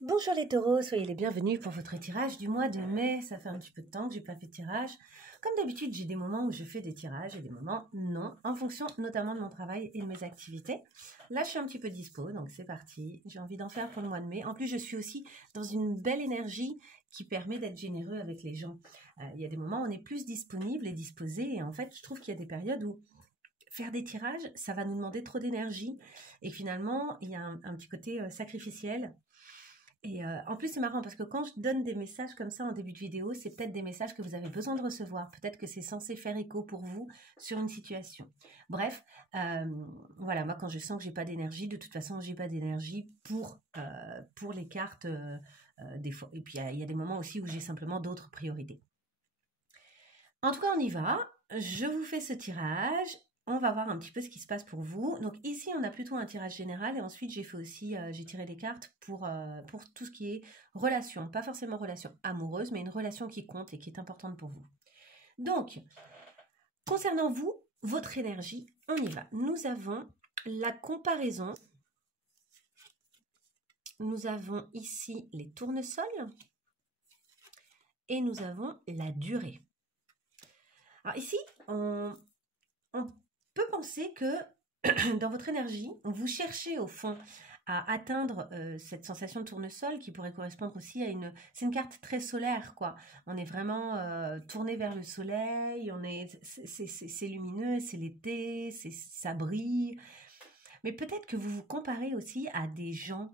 Bonjour les taureaux, soyez les bienvenus pour votre tirage du mois de mai. Ça fait un petit peu de temps que j'ai pas fait de tirage. Comme d'habitude, j'ai des moments où je fais des tirages et des moments non, en fonction notamment de mon travail et de mes activités. Là, je suis un petit peu dispo, donc c'est parti. J'ai envie d'en faire pour le mois de mai. En plus, je suis aussi dans une belle énergie qui permet d'être généreux avec les gens. Il y a des moments où on est plus disponible et disposé, et en fait, je trouve qu'il y a des périodes où faire des tirages, ça va nous demander trop d'énergie, et finalement, il y a un petit côté sacrificiel. Et en plus, c'est marrant parce que quand je donne des messages comme ça en début de vidéo, c'est peut-être des messages que vous avez besoin de recevoir. Peut-être que c'est censé faire écho pour vous sur une situation. Bref, voilà, moi quand je sens que j'ai pas d'énergie, de toute façon, j'ai pas d'énergie pour les cartes des fois. Et puis il y a des moments aussi où j'ai simplement d'autres priorités. En tout cas, on y va. Je vous fais ce tirage. On va voir un petit peu ce qui se passe pour vous. Donc ici, on a plutôt un tirage général et ensuite j'ai fait aussi, j'ai tiré des cartes pour tout ce qui est relation. Pas forcément relation amoureuse, mais une relation qui compte et qui est importante pour vous. Donc, concernant vous, votre énergie, on y va. Nous avons la comparaison. Nous avons ici les tournesols et nous avons la durée. Alors ici, on peut penser que dans votre énergie, vous cherchez au fond à atteindre cette sensation de tournesol qui pourrait correspondre aussi à une... C'est une carte très solaire, quoi. On est vraiment tourné vers le soleil, c'est lumineux, c'est l'été, ça brille. Mais peut-être que vous vous comparez aussi à des gens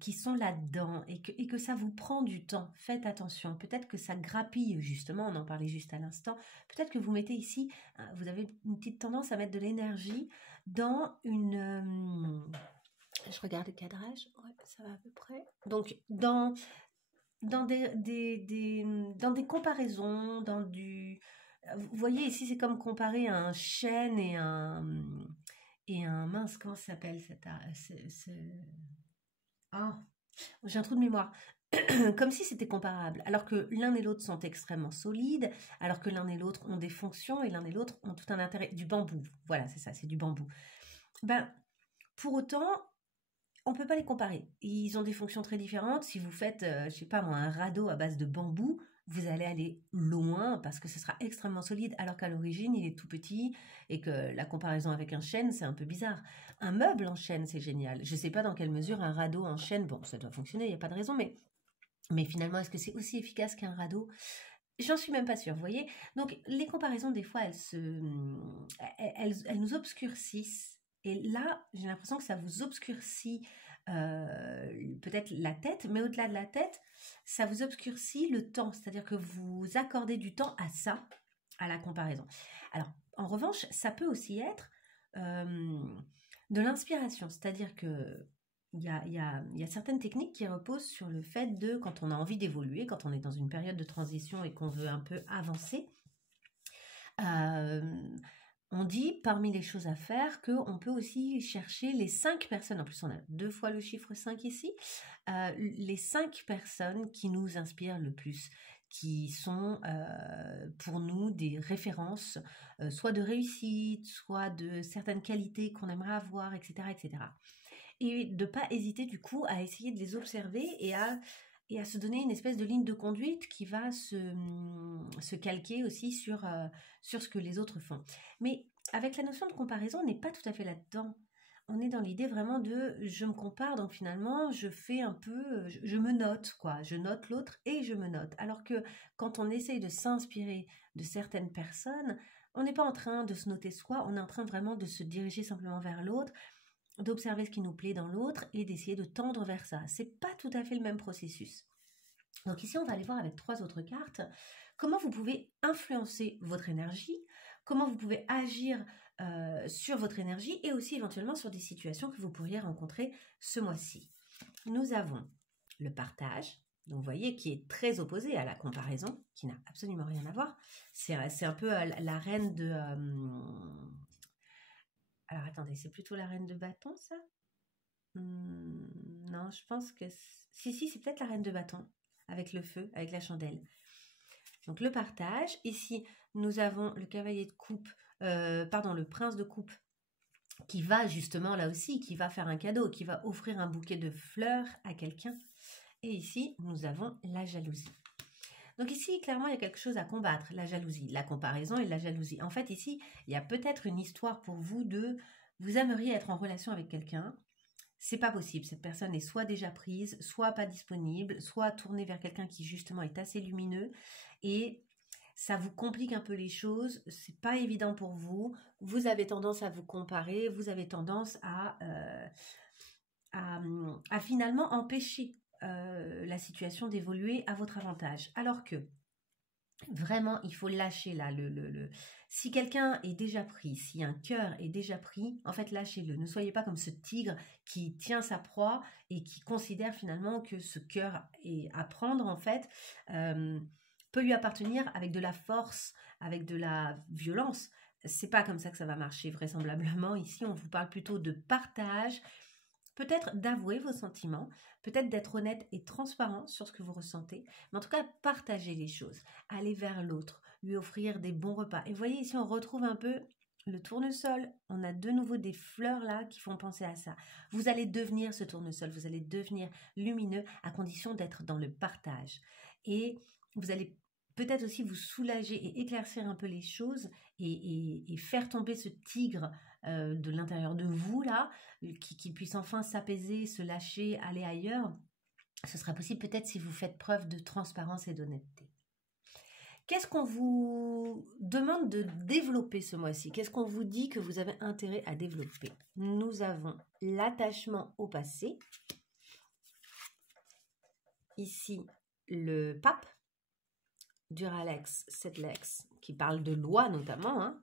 qui sont là-dedans et que ça vous prend du temps. Faites attention. Peut-être que ça grappille, justement, on en parlait juste à l'instant. Peut-être que vous mettez ici, vous avez une petite tendance à mettre de l'énergie dans une... je regarde le cadrage, ouais, ça va à peu près. Donc, dans dans des comparaisons, dans du... Vous voyez, ici, c'est comme comparer un chêne et un mince, comment ça s'appelle Ah, j'ai un trou de mémoire. Comme si c'était comparable, alors que l'un et l'autre sont extrêmement solides, alors que l'un et l'autre ont des fonctions et l'un et l'autre ont tout un intérêt. Du bambou, voilà, c'est ça, c'est du bambou. Ben, pour autant, on ne peut pas les comparer. Ils ont des fonctions très différentes. Si vous faites, je sais pas moi, un radeau à base de bambou, vous allez aller loin parce que ce sera extrêmement solide, alors qu'à l'origine, il est tout petit et que la comparaison avec un chêne, c'est un peu bizarre. Un meuble en chêne, c'est génial. Je ne sais pas dans quelle mesure un radeau en chêne, bon, ça doit fonctionner, il n'y a pas de raison, mais finalement, est-ce que c'est aussi efficace qu'un radeau? J'en suis même pas sûre, vous voyez. Donc, les comparaisons, des fois, elles nous obscurcissent. Et là, j'ai l'impression que ça vous obscurcit peut-être la tête, mais au-delà de la tête, ça vous obscurcit le temps. C'est-à-dire que vous accordez du temps à ça, à la comparaison. Alors, en revanche, ça peut aussi être de l'inspiration. C'est-à-dire que il y a certaines techniques qui reposent sur le fait de, quand on a envie d'évoluer, quand on est dans une période de transition et qu'on veut un peu avancer, euh, on dit parmi les choses à faire qu'on peut aussi chercher les 5 personnes, en plus on a 2 fois le chiffre 5 ici, les 5 personnes qui nous inspirent le plus, qui sont pour nous des références, soit de réussite, soit de certaines qualités qu'on aimerait avoir, etc. etc. Et de ne pas hésiter du coup à essayer de les observer et à se donner une espèce de ligne de conduite qui va se calquer aussi sur ce que les autres font. Mais avec la notion de comparaison, on n'est pas tout à fait là-dedans. On est dans l'idée vraiment de je me compare, donc finalement je fais un peu, je me note quoi, je note l'autre et je me note. Alors que quand on essaye de s'inspirer de certaines personnes, on n'est pas en train de se noter soi, on est en train vraiment de se diriger simplement vers l'autre, d'observer ce qui nous plaît dans l'autre et d'essayer de tendre vers ça. C'est pas tout à fait le même processus. Donc ici, on va aller voir avec 3 autres cartes comment vous pouvez influencer votre énergie, comment vous pouvez agir sur votre énergie et aussi éventuellement sur des situations que vous pourriez rencontrer ce mois-ci. Nous avons le partage, donc vous voyez, qui est très opposé à la comparaison, qui n'a absolument rien à voir. C'est un peu la reine de... alors attendez, c'est plutôt la reine de bâton, ça? Non, je pense que... Si, c'est peut-être la reine de bâton, avec le feu, avec la chandelle. Donc le partage. Ici, nous avons le cavalier de coupe, le prince de coupe qui va justement là aussi, qui va faire un cadeau, qui va offrir un bouquet de fleurs à quelqu'un. Et ici, nous avons la jalousie. Donc ici, clairement, il y a quelque chose à combattre, la jalousie, la comparaison et la jalousie. En fait, ici, il y a peut-être une histoire pour vous vous aimeriez être en relation avec quelqu'un, c'est pas possible. Cette personne est soit déjà prise, soit pas disponible, soit tournée vers quelqu'un qui justement est assez lumineux et ça vous complique un peu les choses, c'est pas évident pour vous, vous avez tendance à vous comparer, vous avez tendance à finalement empêcher la situation d'évoluer à votre avantage. Alors que vraiment, il faut lâcher là. Si quelqu'un est déjà pris, si un cœur est déjà pris, en fait, lâchez-le. Ne soyez pas comme ce tigre qui tient sa proie et qui considère finalement que ce cœur est à prendre, en fait, peut lui appartenir avec de la force, avec de la violence. C'est pas comme ça que ça va marcher, vraisemblablement. Ici, on vous parle plutôt de partage, peut-être d'avouer vos sentiments, peut-être d'être honnête et transparent sur ce que vous ressentez, mais en tout cas, partagez les choses, aller vers l'autre, lui offrir des bons repas. Et vous voyez, ici, on retrouve un peu le tournesol. On a de nouveau des fleurs là qui font penser à ça. Vous allez devenir ce tournesol, vous allez devenir lumineux à condition d'être dans le partage. Et vous allez peut-être aussi vous soulager et éclaircir un peu les choses et faire tomber ce tigre de l'intérieur de vous là, qui puisse enfin s'apaiser, se lâcher, aller ailleurs. Ce sera possible peut-être si vous faites preuve de transparence et d'honnêteté. Qu'est-ce qu'on vous demande de développer ce mois-ci? Qu'est-ce qu'on vous dit que vous avez intérêt à développer? Nous avons l'attachement au passé. Ici, le pape, Duralex, Sedlex, qui parle de loi notamment, hein.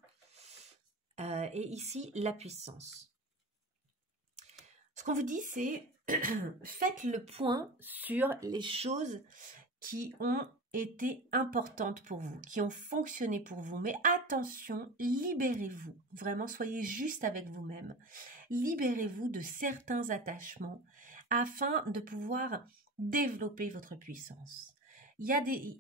Et ici, la puissance. Ce qu'on vous dit, c'est faites le point sur les choses qui ont été importantes pour vous, qui ont fonctionné pour vous. Mais attention, libérez-vous. Vraiment, soyez juste avec vous-même. Libérez-vous de certains attachements afin de pouvoir développer votre puissance.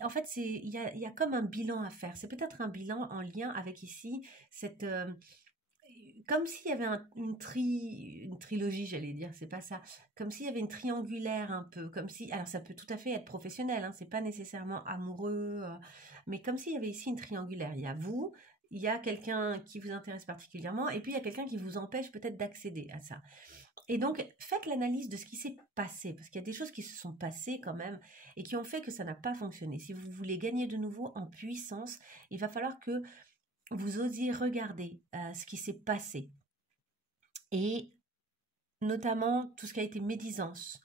En fait, il y a comme un bilan à faire. C'est peut-être un bilan en lien avec ici cette... comme s'il y avait une trilogie, j'allais dire, c'est pas ça. Comme s'il y avait une triangulaire un peu, comme si, alors ça peut tout à fait être professionnel, hein, c'est pas nécessairement amoureux, mais comme s'il y avait ici une triangulaire. Il y a vous, il y a quelqu'un qui vous intéresse particulièrement, et puis il y a quelqu'un qui vous empêche peut-être d'accéder à ça. Et donc, faites l'analyse de ce qui s'est passé, parce qu'il y a des choses qui se sont passées quand même, et qui ont fait que ça n'a pas fonctionné. Si vous voulez gagner de nouveau en puissance, il va falloir que vous osiez regarder ce qui s'est passé et notamment tout ce qui a été médisance,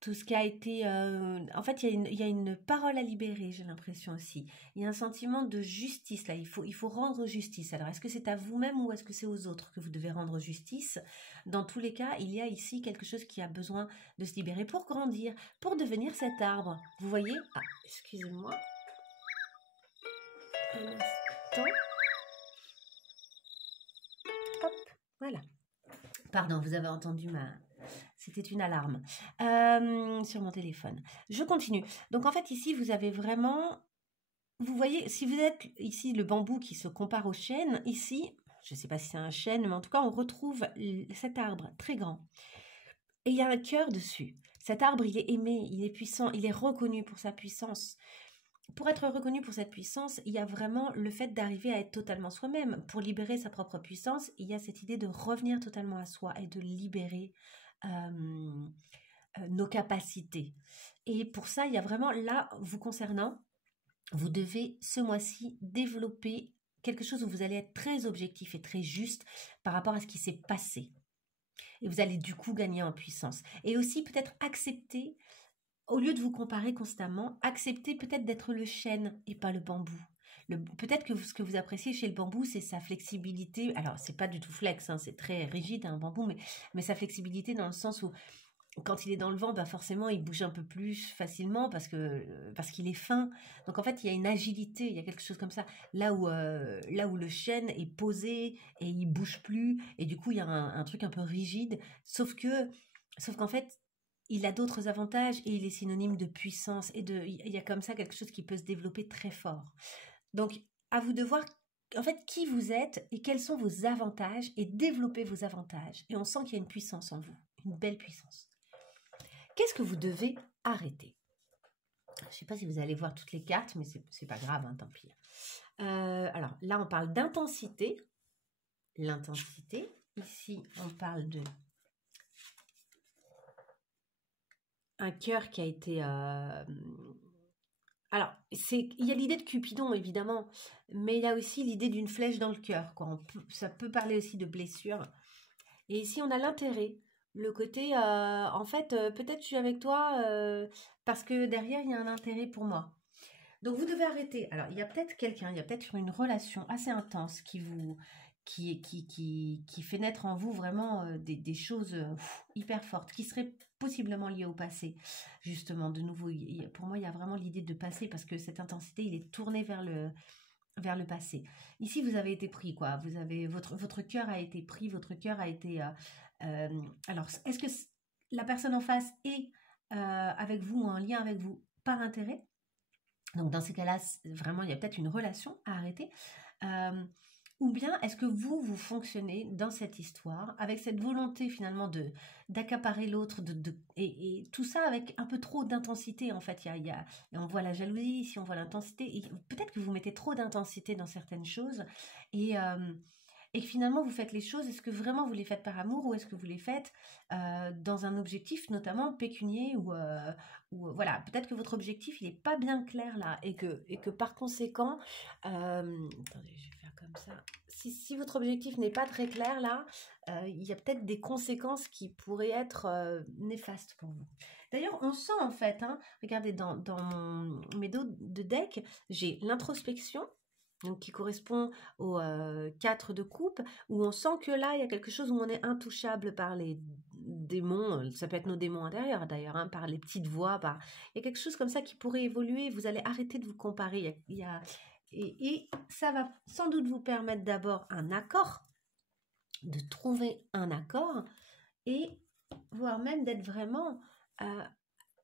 tout ce qui a été... en fait, il y a une parole à libérer, j'ai l'impression aussi. Il y a un sentiment de justice, là. Il faut rendre justice. Alors, est-ce que c'est à vous-même ou est-ce que c'est aux autres que vous devez rendre justice? Dans tous les cas, il y a ici quelque chose qui a besoin de se libérer pour grandir, pour devenir cet arbre. Vous voyez? Ah, excusez-moi. Un instant. Hop, voilà. Pardon, vous avez entendu C'était une alarme sur mon téléphone. Je continue. Donc en fait ici, vous avez vraiment... Vous voyez, si vous êtes ici le bambou qui se compare au chêne, ici, je ne sais pas si c'est un chêne, mais en tout cas, on retrouve cet arbre très grand. Et il y a un cœur dessus. Cet arbre, il est aimé, il est puissant, il est reconnu pour sa puissance. Pour être reconnu pour cette puissance, il y a vraiment le fait d'arriver à être totalement soi-même. Pour libérer sa propre puissance, il y a cette idée de revenir totalement à soi et de libérer nos capacités. Et pour ça, il y a vraiment là, vous concernant, vous devez ce mois-ci développer quelque chose où vous allez être très objectif et très juste par rapport à ce qui s'est passé. Et vous allez du coup gagner en puissance. Et aussi peut-être accepter... Au lieu de vous comparer constamment, acceptez peut-être d'être le chêne et pas le bambou. Peut-être que ce que vous appréciez chez le bambou, c'est sa flexibilité. Alors, c'est pas du tout flex, hein, c'est très rigide un bambou, mais sa flexibilité dans le sens où quand il est dans le vent, bah forcément, il bouge un peu plus facilement parce qu'il est fin. Donc, en fait, il y a une agilité, il y a quelque chose comme ça. Là où le chêne est posé et il bouge plus, et du coup, il y a un truc un peu rigide. Sauf qu'en fait, il a d'autres avantages et il est synonyme de puissance. Il y a comme ça quelque chose qui peut se développer très fort. Donc, à vous de voir en fait, qui vous êtes et quels sont vos avantages et développer vos avantages. Et on sent qu'il y a une puissance en vous, une belle puissance. Qu'est-ce que vous devez arrêter? Je ne sais pas si vous allez voir toutes les cartes, mais c'est pas grave, hein, tant pis. Alors là, on parle d'intensité. L'intensité. Ici, on parle de un cœur qui a été... Alors, il y a l'idée de Cupidon, évidemment, mais il y a aussi l'idée d'une flèche dans le cœur, quoi. Ça peut parler aussi de blessure. Et ici, on a l'intérêt, le côté, en fait, peut-être je suis avec toi parce que derrière, il y a un intérêt pour moi. Donc, vous devez arrêter. Alors, il y a peut-être quelqu'un, il y a peut-être une relation assez intense qui fait naître en vous vraiment des choses hyper fortes, qui seraient possiblement liées au passé. Justement, de nouveau, pour moi, il y a vraiment l'idée de passé, parce que cette intensité, il est tourné vers le passé. Ici, vous avez été pris, quoi. Votre cœur a été pris, votre cœur a été... alors, est-ce que la personne en face est avec vous, ou en lien avec vous, par intérêt? Donc, dans ces cas-là, vraiment, il y a peut-être une relation à arrêter. Ou bien, est-ce que vous fonctionnez dans cette histoire avec cette volonté, finalement, d'accaparer l'autre, et tout ça avec un peu trop d'intensité, en fait. On voit la jalousie, ici, on voit l'intensité. Et peut-être que vous mettez trop d'intensité dans certaines choses. Et que finalement, vous faites les choses, est-ce que vraiment vous les faites par amour, ou est-ce que vous les faites dans un objectif, notamment pécunier, ou voilà, peut-être que votre objectif, il n'est pas bien clair là, et que par conséquent, attendez, je vais faire comme ça, si votre objectif n'est pas très clair là, il y a peut-être des conséquences qui pourraient être néfastes pour vous. D'ailleurs, on sent en fait, hein, regardez, dans mes dos de deck, j'ai l'introspection, donc qui correspond au 4 de coupe, où on sent que là, il y a quelque chose où on est intouchable par les démons, ça peut être nos démons intérieurs d'ailleurs, hein, par les petites voix, il y a quelque chose comme ça qui pourrait évoluer, vous allez arrêter de vous comparer, et ça va sans doute vous permettre d'abord un accord, de trouver un accord, et voire même d'être vraiment...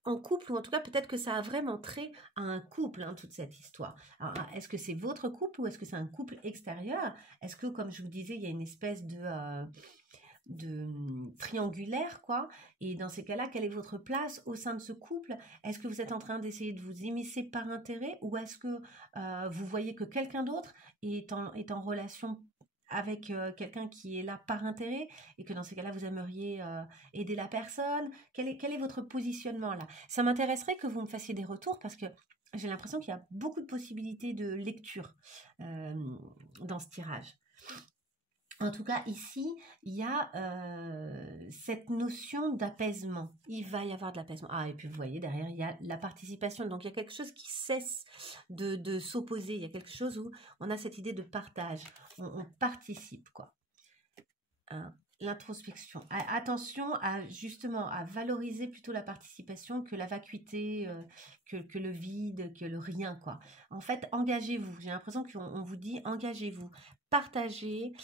en couple, ou en tout cas peut-être que ça a vraiment trait à un couple, hein, toute cette histoire. Alors, est-ce que c'est votre couple, ou est-ce que c'est un couple extérieur? Est-ce que, comme je vous disais, il y a une espèce de triangulaire, quoi? Et dans ces cas-là, quelle est votre place au sein de ce couple? Est-ce que vous êtes en train d'essayer de vous immiscer par intérêt, ou est-ce que vous voyez que quelqu'un d'autre est en relation avec quelqu'un qui est là par intérêt, et que dans ces cas-là, vous aimeriez aider la personne? Quel est votre positionnement là? Ça m'intéresserait que vous me fassiez des retours, parce que j'ai l'impression qu'il y a beaucoup de possibilités de lecture dans ce tirage. En tout cas, ici, il y a cette notion d'apaisement. Il va y avoir de l'apaisement. Ah, et puis vous voyez, derrière, il y a la participation. Donc, il y a quelque chose qui cesse de s'opposer. Il y a quelque chose où on a cette idée de partage. On participe, quoi. Hein, l'introspection. Attention justement à valoriser plutôt la participation que la vacuité, que le vide, que le rien, quoi. En fait, engagez-vous. J'ai l'impression qu'on vous dit engagez-vous, partagez,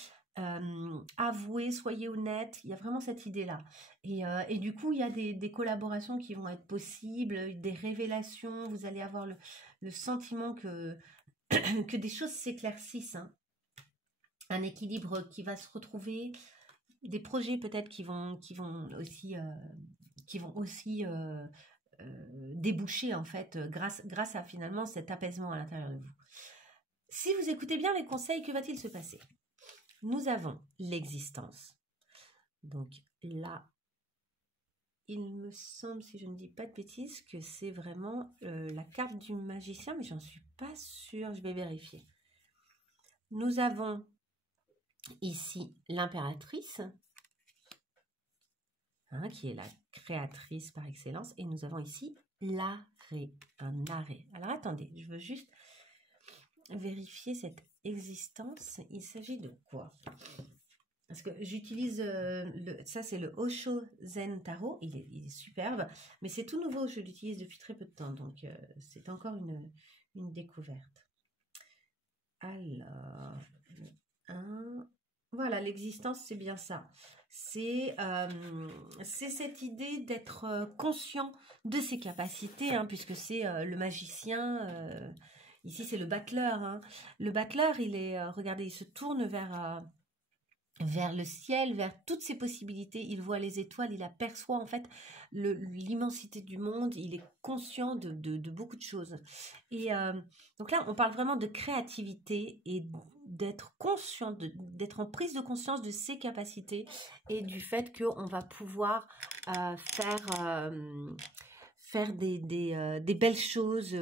avouez, soyez honnête. Il y a vraiment cette idée-là. Et du coup, il y a des collaborations qui vont être possibles, des révélations. Vous allez avoir le sentiment que des choses s'éclaircissent, hein. Un équilibre qui va se retrouver, des projets peut-être qui vont aussi déboucher, en fait, grâce à finalement cet apaisement à l'intérieur de vous. Si vous écoutez bien les conseils, que va-t-il se passer? Nous avons l'existence. Donc là, il me semble, si je ne dis pas de bêtises, que c'est vraiment la carte du magicien, mais j'en suis pas sûre, je vais vérifier. Nous avons ici l'impératrice, hein, qui est la créatrice par excellence, et nous avons ici l'arrêt, un arrêt. Alors attendez, je veux juste vérifier cette existence. Il s'agit de quoi? Parce que j'utilise, ça c'est le Osho Zen Tarot, il est superbe, mais c'est tout nouveau, je l'utilise depuis très peu de temps, donc c'est encore une découverte. Alors, voilà, l'existence, c'est bien ça. C'est cette idée d'être conscient de ses capacités, hein, puisque c'est le magicien Ici, c'est le battleur, hein. Le battleur, il est, regardez, il se tourne vers le ciel, vers toutes ses possibilités. Il voit les étoiles, il aperçoit en fait l'immensité du monde. Il est conscient de beaucoup de choses. Et donc là, on parle vraiment de créativité et d'être conscient, d'être en prise de conscience de ses capacités et du fait qu'on va pouvoir faire des belles choses.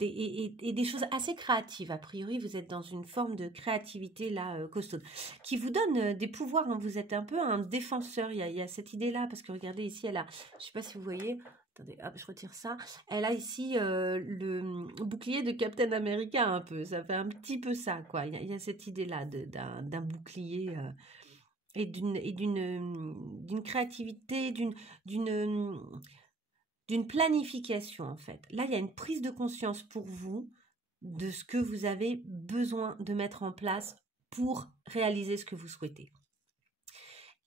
Et des choses assez créatives. A priori, vous êtes dans une forme de créativité là costaude, qui vous donne des pouvoirs, hein. Vous êtes un peu un défenseur. Il y a cette idée-là, parce que regardez ici, elle a, je ne sais pas si vous voyez, attendez, hop, je retire ça. Elle a ici le bouclier de Captain America un peu. Ça fait un petit peu ça, quoi. Il y a cette idée-là d'un bouclier et d'une créativité, d'une planification en fait. Là, il y a une prise de conscience pour vous de ce que vous avez besoin de mettre en place pour réaliser ce que vous souhaitez.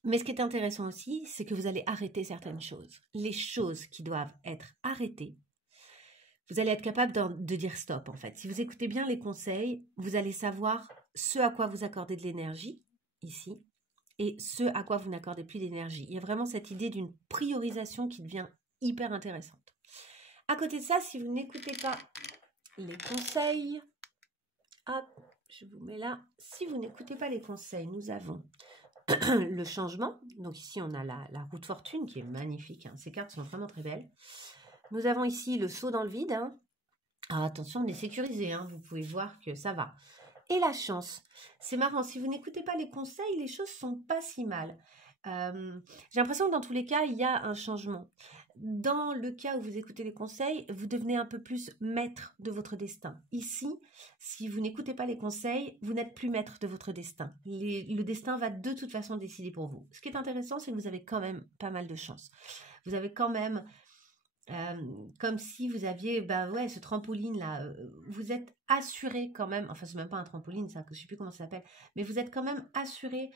Mais ce qui est intéressant aussi, c'est que vous allez arrêter certaines choses. Les choses qui doivent être arrêtées, vous allez être capable de dire stop en fait. Si vous écoutez bien les conseils, vous allez savoir ce à quoi vous accordez de l'énergie, ici, et ce à quoi vous n'accordez plus d'énergie. Il y a vraiment cette idée d'une priorisation qui devient hyper intéressante. À côté de ça, si vous n'écoutez pas les conseils, hop, je vous mets là. Si vous n'écoutez pas les conseils, nous avons le changement. Donc ici, on a la roue de fortune qui est magnifique, hein. Ces cartes sont vraiment très belles. Nous avons ici le saut dans le vide, hein. Alors attention, on est sécurisé, hein. Vous pouvez voir que ça va. Et la chance. C'est marrant, si vous n'écoutez pas les conseils, les choses sont pas si mal. J'ai l'impression que dans tous les cas, il y a un changement. Dans le cas où vous écoutez les conseils, vous devenez un peu plus maître de votre destin. Ici, si vous n'écoutez pas les conseils, vous n'êtes plus maître de votre destin. Le destin va de toute façon décider pour vous. Ce qui est intéressant, c'est que vous avez quand même pas mal de chance. Vous avez quand même, comme si vous aviez, ce trampoline là, vous êtes assuré quand même, enfin c'est même pas un trampoline ça, je sais plus comment ça s'appelle, mais vous êtes quand même assuré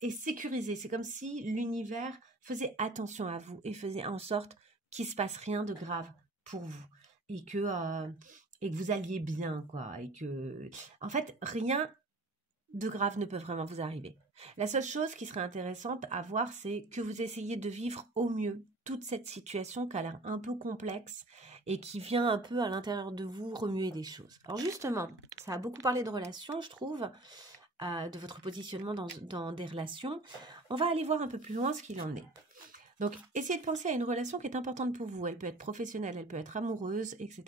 et sécurisé. C'est comme si l'univers faisait attention à vous et faisait en sorte qu'il se passe rien de grave pour vous et que vous alliez bien quoi, et que en fait rien de grave ne peut vraiment vous arriver. La seule chose qui serait intéressante à voir, c'est que vous essayez de vivre au mieux toute cette situation qui a l'air un peu complexe et qui vient un peu à l'intérieur de vous remuer des choses. Alors justement, ça a beaucoup parlé de relations, je trouve, de votre positionnement dans des relations. On va aller voir un peu plus loin ce qu'il en est. Donc, essayez de penser à une relation qui est importante pour vous. Elle peut être professionnelle, elle peut être amoureuse, etc.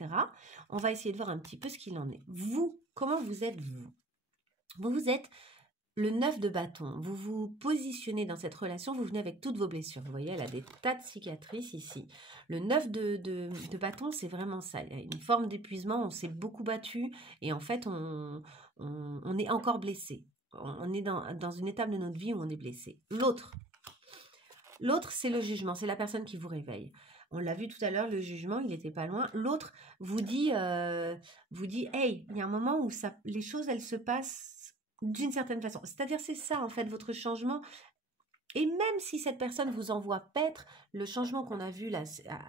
On va essayer de voir un petit peu ce qu'il en est. Vous, comment vous êtes vous ? Vous êtes le 9 de bâton. Vous vous positionnez dans cette relation, vous venez avec toutes vos blessures. Vous voyez, elle a des tas de cicatrices ici. Le 9 de bâton, c'est vraiment ça. Il y a une forme d'épuisement, on s'est beaucoup battu et en fait, on est encore blessé. On est dans une étape de notre vie où on est blessé. L'autre, c'est le jugement, c'est la personne qui vous réveille. On l'a vu tout à l'heure, le jugement, il n'était pas loin. L'autre vous dit, hey, il y a un moment où les choses, elles se passent d'une certaine façon. C'est-à-dire, c'est ça, en fait, votre changement. Et même si cette personne vous envoie paître, le changement qu'on a vu là,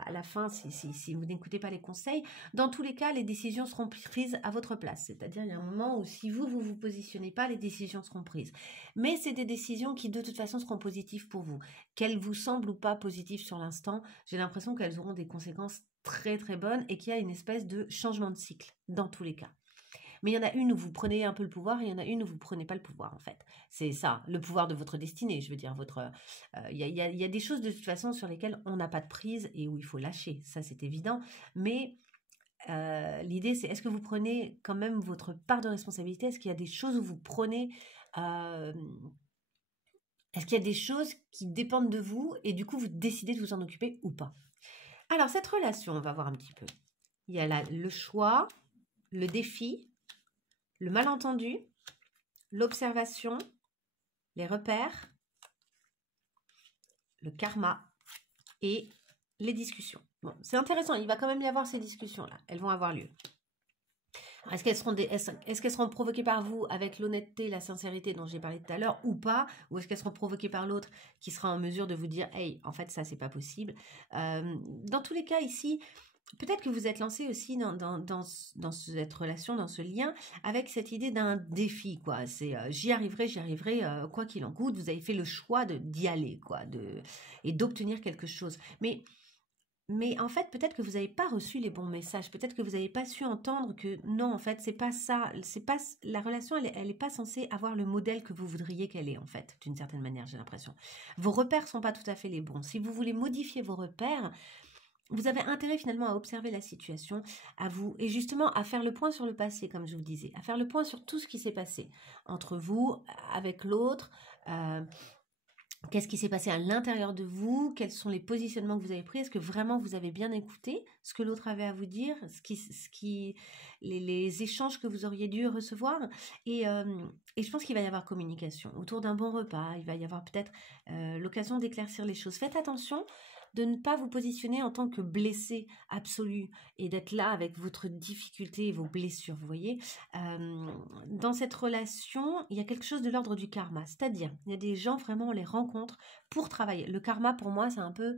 à la fin, si vous n'écoutez pas les conseils, dans tous les cas, les décisions seront prises à votre place. C'est-à-dire, il y a un moment où si vous positionnez pas, les décisions seront prises. Mais c'est des décisions qui, de toute façon, seront positives pour vous. Qu'elles vous semblent ou pas positives sur l'instant, j'ai l'impression qu'elles auront des conséquences très très bonnes et qu'il y a une espèce de changement de cycle, dans tous les cas. Mais il y en a une où vous prenez un peu le pouvoir et il y en a une où vous ne prenez pas le pouvoir, en fait. C'est ça, le pouvoir de votre destinée, je veux dire. Il y a des choses, de toute façon, sur lesquelles on n'a pas de prise et où il faut lâcher. Ça, c'est évident. Mais l'idée, c'est est-ce que vous prenez quand même votre part de responsabilité ? Est-ce qu'il y a des choses où vous prenez... est-ce qu'il y a des choses qui dépendent de vous et du coup, vous décidez de vous en occuper ou pas ? Alors, cette relation, on va voir un petit peu. Il y a là le choix, le défi, le malentendu, l'observation, les repères, le karma et les discussions. Bon, c'est intéressant, il va quand même y avoir ces discussions-là. Elles vont avoir lieu. Est-ce qu'elles seront provoquées par vous avec l'honnêteté, la sincérité dont j'ai parlé tout à l'heure ou pas ? Ou est-ce qu'elles seront provoquées par l'autre qui sera en mesure de vous dire « Hey, en fait, ça, c'est pas possible. » Dans tous les cas, ici, peut-être que vous êtes lancé aussi dans cette relation, dans ce lien, avec cette idée d'un défi, quoi. C'est j'y arriverai, quoi qu'il en coûte. Vous avez fait le choix d'y aller, quoi, et d'obtenir quelque chose. Mais en fait, peut-être que vous n'avez pas reçu les bons messages. Peut-être que vous n'avez pas su entendre que non, en fait, c'est pas ça. C'est pas la relation. Elle est pas censée avoir le modèle que vous voudriez qu'elle ait, en fait, d'une certaine manière. J'ai l'impression. Vos repères sont pas tout à fait les bons. Si vous voulez modifier vos repères, vous avez intérêt finalement à observer la situation, à vous, et justement à faire le point sur le passé, comme je vous disais, à faire le point sur tout ce qui s'est passé entre vous, avec l'autre. Qu'est-ce qui s'est passé à l'intérieur de vous? Quels sont les positionnements que vous avez pris? Est-ce que vraiment vous avez bien écouté ce que l'autre avait à vous dire? Les échanges que vous auriez dû recevoir? Et je pense qu'il va y avoir communication. Autour d'un bon repas, il va y avoir peut-être l'occasion d'éclaircir les choses. Faites attention de ne pas vous positionner en tant que blessé absolu et d'être là avec votre difficulté et vos blessures, vous voyez. Dans cette relation, il y a quelque chose de l'ordre du karma, c'est-à-dire, il y a des gens, vraiment, on les rencontre pour travailler. Le karma, pour moi, c'est un peu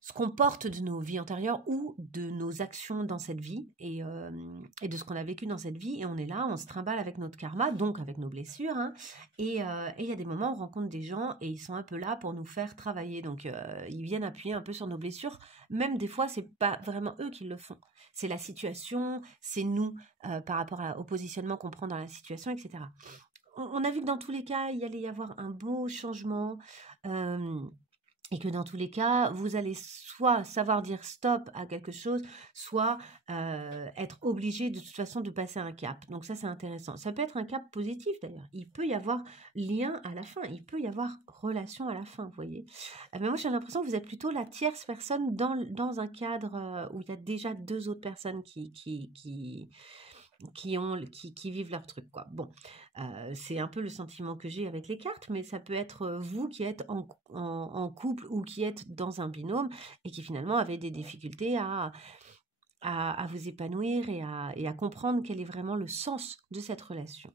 ce qu'on porte de nos vies antérieures ou de nos actions dans cette vie et de ce qu'on a vécu dans cette vie. Et on est là, on se trimballe avec notre karma, donc avec nos blessures. Hein, et il y a des moments où on rencontre des gens et ils sont un peu là pour nous faire travailler. Donc, ils viennent appuyer un peu sur nos blessures. Même des fois, c'est pas vraiment eux qui le font. C'est la situation, c'est nous par rapport au positionnement qu'on prend dans la situation, etc. On a vu que dans tous les cas, il y allait y avoir un beau changement. Et que dans tous les cas, vous allez soit savoir dire stop à quelque chose, soit être obligé de toute façon de passer un cap. Donc ça, c'est intéressant. Ça peut être un cap positif d'ailleurs. Il peut y avoir lien à la fin. Il peut y avoir relation à la fin, vous voyez. Mais moi, j'ai l'impression que vous êtes plutôt la tierce personne dans un cadre où il y a déjà deux autres personnes qui vivent leur truc, quoi. Bon, c'est un peu le sentiment que j'ai avec les cartes, mais ça peut être vous qui êtes en couple ou qui êtes dans un binôme et qui finalement avez des difficultés à vous épanouir et à comprendre quel est vraiment le sens de cette relation.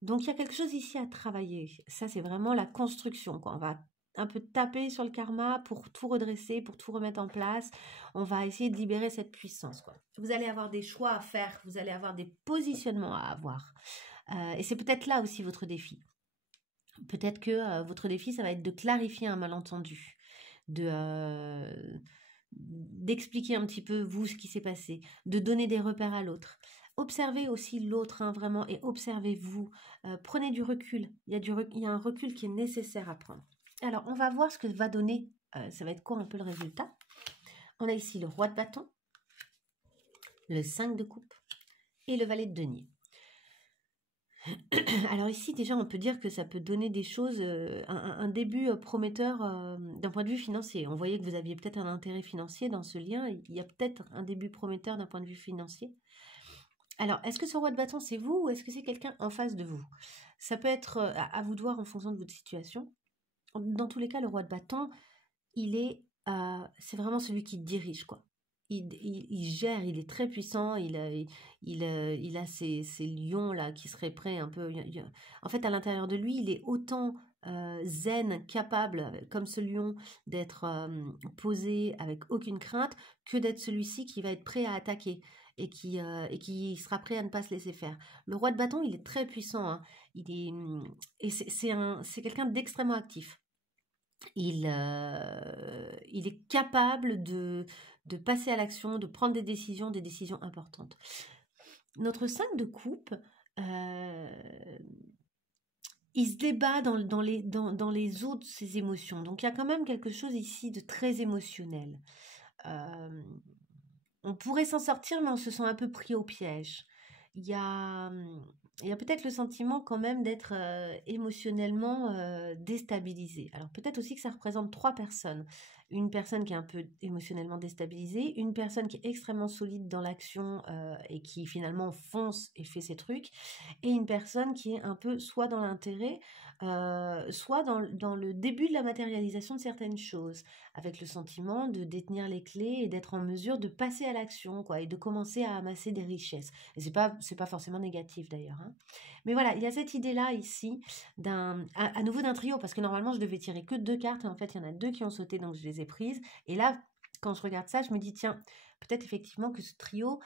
Donc il y a quelque chose ici à travailler. Ça, c'est vraiment la construction, quoi. On va un peu taper sur le karma pour tout redresser, pour tout remettre en place. On va essayer de libérer cette puissance, quoi. Vous allez avoir des choix à faire, vous allez avoir des positionnements à avoir. Et c'est peut-être là aussi votre défi. Peut-être que votre défi, ça va être de clarifier un malentendu, d'expliquer un petit peu, vous, ce qui s'est passé, de donner des repères à l'autre. Observez aussi l'autre, hein, vraiment, et observez-vous. Prenez du recul. Il y a un recul qui est nécessaire à prendre. Alors, on va voir ce que va donner, ça va être quoi un peu le résultat. On a ici le roi de bâton, le 5 de coupe et le valet de denier. Alors ici, déjà, on peut dire que ça peut donner des choses, un début prometteur d'un point de vue financier. On voyait que vous aviez peut-être un intérêt financier dans ce lien. Il y a peut-être un début prometteur d'un point de vue financier. Alors, est-ce que ce roi de bâton, c'est vous ou est-ce que c'est quelqu'un en face de vous? Ça peut être à vous de voir en fonction de votre situation. Dans tous les cas, le roi de bâton, c'est vraiment celui qui dirige, quoi. Il gère, il est très puissant, il a ces lions là qui seraient prêts un peu. En fait, à l'intérieur de lui, il est autant zen, capable, comme ce lion, d'être posé avec aucune crainte, que d'être celui-ci qui va être prêt à attaquer et qui sera prêt à ne pas se laisser faire. Le roi de bâton, il est très puissant, hein. C'est quelqu'un d'extrêmement actif. Il est capable de passer à l'action, de prendre des décisions importantes. Notre 5 de coupe, il se débat dans les eaux de ses émotions. Donc il y a quand même quelque chose ici de très émotionnel. On pourrait s'en sortir, mais on se sent un peu pris au piège. Il y a peut-être le sentiment quand même d'être émotionnellement déstabilisé. Alors peut-être aussi que ça représente 3 personnes. Une personne qui est un peu émotionnellement déstabilisée, une personne qui est extrêmement solide dans l'action et qui finalement fonce et fait ses trucs, et une personne qui est un peu soit dans l'intérêt, soit dans le début de la matérialisation de certaines choses, avec le sentiment de détenir les clés et d'être en mesure de passer à l'action, quoi, et de commencer à amasser des richesses. Et c'est pas forcément négatif d'ailleurs, hein. Mais voilà, il y a cette idée-là ici, à nouveau d'un trio, parce que normalement je devais tirer que 2 cartes, et en fait il y en a 2 qui ont sauté, donc je les ai prises. Et là, quand je regarde ça, je me dis, tiens, peut-être effectivement que ce trio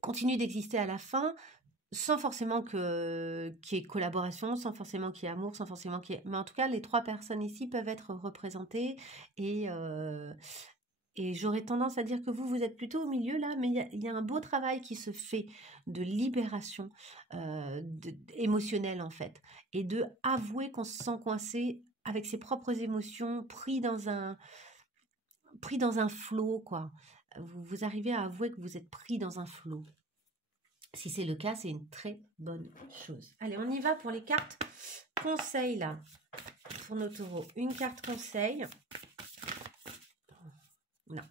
continue d'exister à la fin, sans forcément qu'il y ait collaboration, sans forcément qu'il y ait amour, sans forcément qu'il y ait... Mais en tout cas, les 3 personnes ici peuvent être représentées et... Et j'aurais tendance à dire que vous êtes plutôt au milieu là, mais il y a un beau travail qui se fait de libération émotionnelle en fait, et de avouer qu'on se sent coincé avec ses propres émotions, pris dans un flot, quoi. Vous arrivez à avouer que vous êtes pris dans un flot. Si c'est le cas, c'est une très bonne chose. Allez, on y va pour les cartes conseils là, pour nos taureaux. Une carte conseil. Non,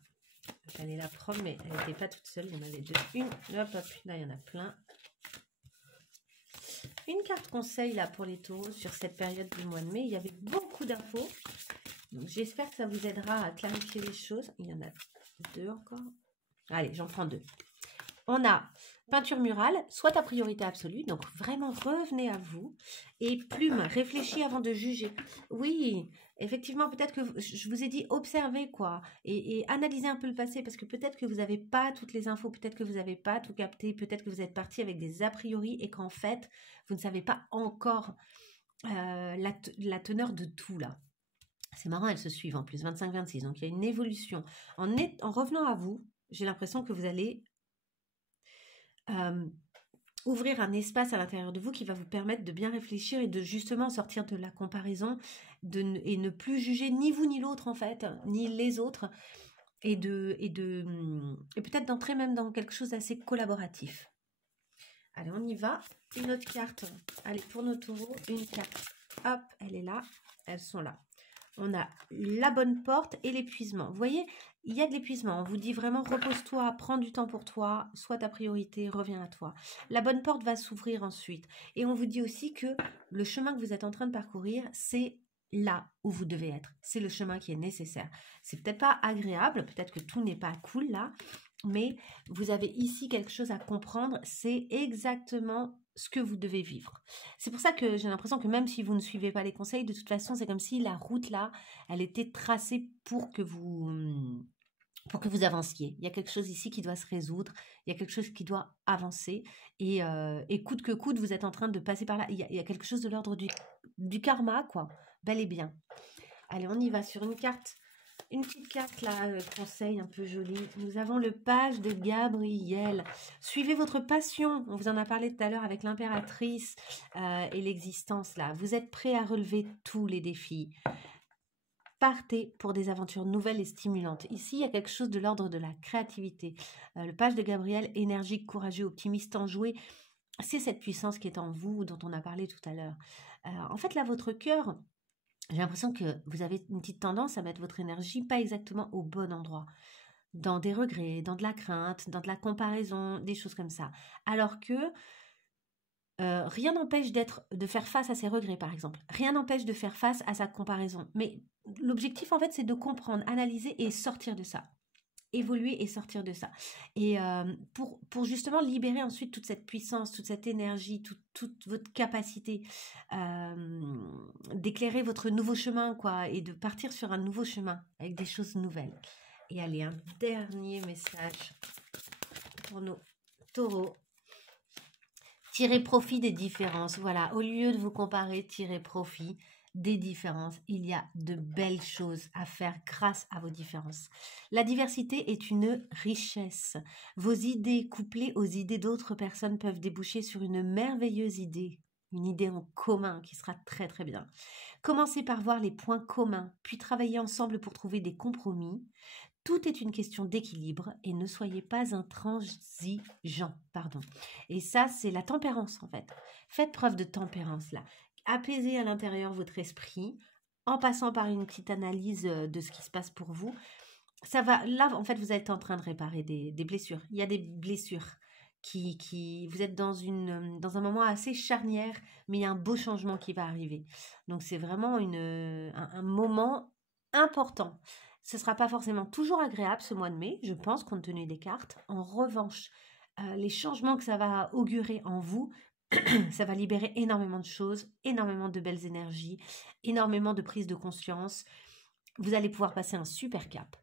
j'allais la prendre, mais elle n'était pas toute seule. Il y en avait 2. Une, hop, hop, là, il y en a plein. Une carte conseil, là, pour les taureaux, sur cette période du mois de mai. Il y avait beaucoup d'infos. Donc, j'espère que ça vous aidera à clarifier les choses. Il y en a 2 encore. Allez, j'en prends 2. On a peinture murale, soit ta priorité absolue, donc vraiment revenez à vous. Et plume, réfléchis avant de juger. Oui, effectivement, peut-être que je vous ai dit observez quoi, et analysez un peu le passé, parce que peut-être que vous n'avez pas toutes les infos, peut-être que vous n'avez pas tout capté, peut-être que vous êtes parti avec des a priori et qu'en fait, vous ne savez pas encore la teneur de tout là. C'est marrant, elles se suivent en plus, 25-26, donc il y a une évolution. En revenant à vous, j'ai l'impression que vous allez ouvrir un espace à l'intérieur de vous qui va vous permettre de bien réfléchir et de justement sortir de la comparaison et ne plus juger ni vous ni l'autre en fait, ni les autres, et peut-être d'entrer même dans quelque chose d'assez collaboratif. Allez, on y va. Une autre carte. Allez, pour nos taureaux, une carte. Hop, elle est là. Elles sont là. On a la bonne porte et l'épuisement. Vous voyez, il y a de l'épuisement. On vous dit vraiment repose-toi, prends du temps pour toi, sois ta priorité, reviens à toi. La bonne porte va s'ouvrir ensuite. Et on vous dit aussi que le chemin que vous êtes en train de parcourir, c'est là où vous devez être. C'est le chemin qui est nécessaire. C'est peut-être pas agréable, peut-être que tout n'est pas cool là, mais vous avez ici quelque chose à comprendre. C'est exactement ce que vous devez vivre. C'est pour ça que j'ai l'impression que même si vous ne suivez pas les conseils, de toute façon, c'est comme si la route là, elle était tracée pour que vous avanciez. Il y a quelque chose ici qui doit se résoudre, il y a quelque chose qui doit avancer, et coûte que coûte, vous êtes en train de passer par là. Il y a quelque chose de l'ordre du karma, quoi, bel et bien. Allez, on y va sur une carte. Une petite carte là, conseil un peu jolie. Nous avons le page de Gabriel. Suivez votre passion. On vous en a parlé tout à l'heure avec l'impératrice et l'existence là. Vous êtes prêts à relever tous les défis. Partez pour des aventures nouvelles et stimulantes. Ici, il y a quelque chose de l'ordre de la créativité. Le page de Gabriel, énergique, courageux, optimiste, enjoué. C'est cette puissance qui est en vous, dont on a parlé tout à l'heure. En fait, là, votre cœur... J'ai l'impression que vous avez une petite tendance à mettre votre énergie pas exactement au bon endroit. Dans des regrets, dans de la crainte, dans de la comparaison, des choses comme ça. Alors que rien n'empêche de faire face à ses regrets, par exemple. Rien n'empêche de faire face à sa comparaison. Mais l'objectif, en fait, c'est de comprendre, analyser et sortir de ça. Évoluer et sortir de ça. Et pour justement libérer ensuite toute cette puissance, toute cette énergie, toute votre capacité d'éclairer votre nouveau chemin, quoi, et de partir sur un nouveau chemin avec des choses nouvelles. Et allez, un dernier message pour nos taureaux. Tirez profit des différences. Voilà, au lieu de vous comparer, tirez profit des différences. Il y a de belles choses à faire grâce à vos différences. La diversité est une richesse. Vos idées couplées aux idées d'autres personnes peuvent déboucher sur une merveilleuse idée, une idée en commun qui sera très très bien. Commencez par voir les points communs, puis travaillez ensemble pour trouver des compromis. Tout est une question d'équilibre et ne soyez pas intransigeant. Et ça, c'est la tempérance en fait. Faites preuve de tempérance là. Apaisez à l'intérieur votre esprit en passant par une petite analyse de ce qui se passe pour vous. Ça va, là, en fait, vous êtes en train de réparer des blessures. Il y a des blessures vous êtes dans un moment assez charnière, mais il y a un beau changement qui va arriver. Donc, c'est vraiment un moment important. Ce ne sera pas forcément toujours agréable ce mois de mai, je pense, compte tenu des cartes. En revanche, les changements que ça va augurer en vous, ça va libérer énormément de choses, énormément de belles énergies, énormément de prise de conscience. vous allez pouvoir passer un super cap.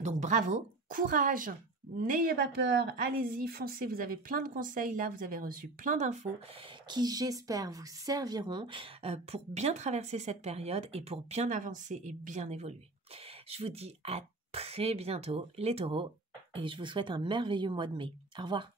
Donc bravo, courage, n'ayez pas peur, allez-y, foncez, vous avez plein de conseils là, vous avez reçu plein d'infos qui j'espère vous serviront pour bien traverser cette période et pour bien avancer et bien évoluer. Je vous dis à très bientôt les taureaux et je vous souhaite un merveilleux mois de mai. Au revoir.